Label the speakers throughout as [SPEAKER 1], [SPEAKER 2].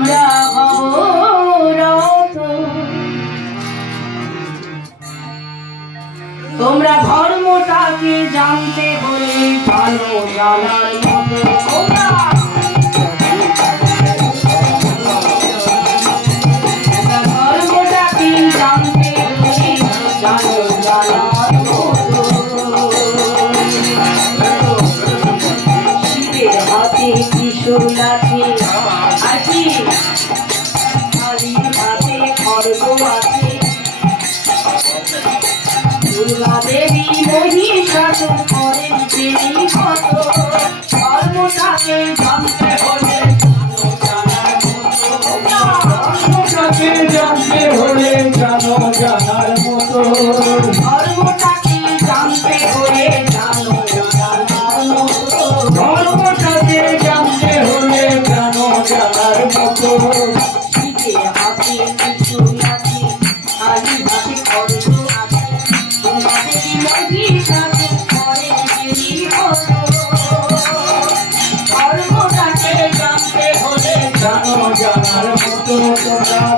[SPEAKER 1] আমরা ভবরত তোমরা ধর্মটাকে জানতে হলে ভালো জানার মতো। দুর্গা দেবী জানতে হলে
[SPEAKER 2] ধর্মটাকে জানতে হলে জানো জানার মতো।
[SPEAKER 1] ধর্মটাকে জানতে হলে জানো জানার মতো।
[SPEAKER 2] Oh.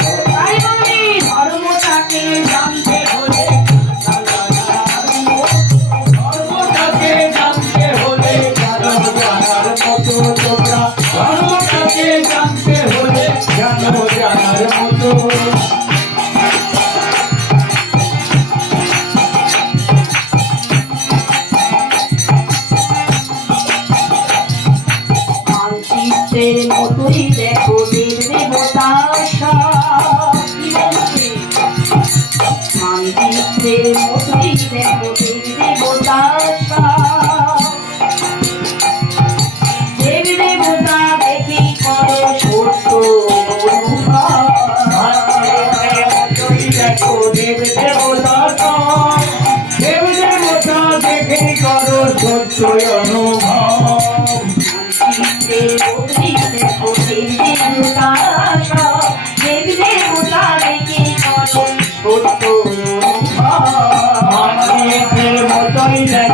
[SPEAKER 1] ফুলের মতোই দেখো দেখবে হতাশা। মানচিত্রের দেখো
[SPEAKER 2] দেখবে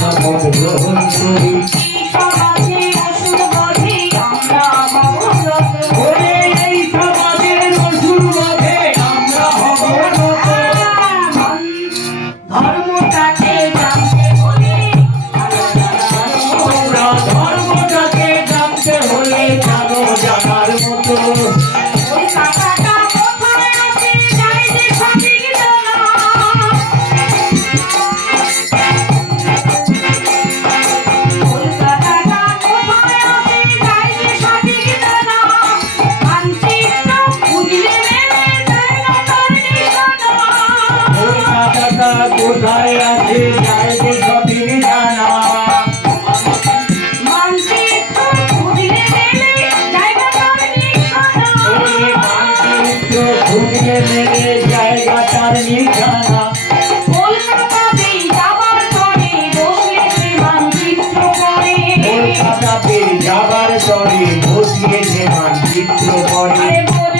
[SPEAKER 2] Nossa,
[SPEAKER 1] como pronto কোথায় আছে যাই সবই জানা? জায়গা
[SPEAKER 2] তার
[SPEAKER 1] নিশানা।
[SPEAKER 2] কলকাতা পেয়ে যাবার তরে বসিয়েছে মানচিত্র
[SPEAKER 1] করে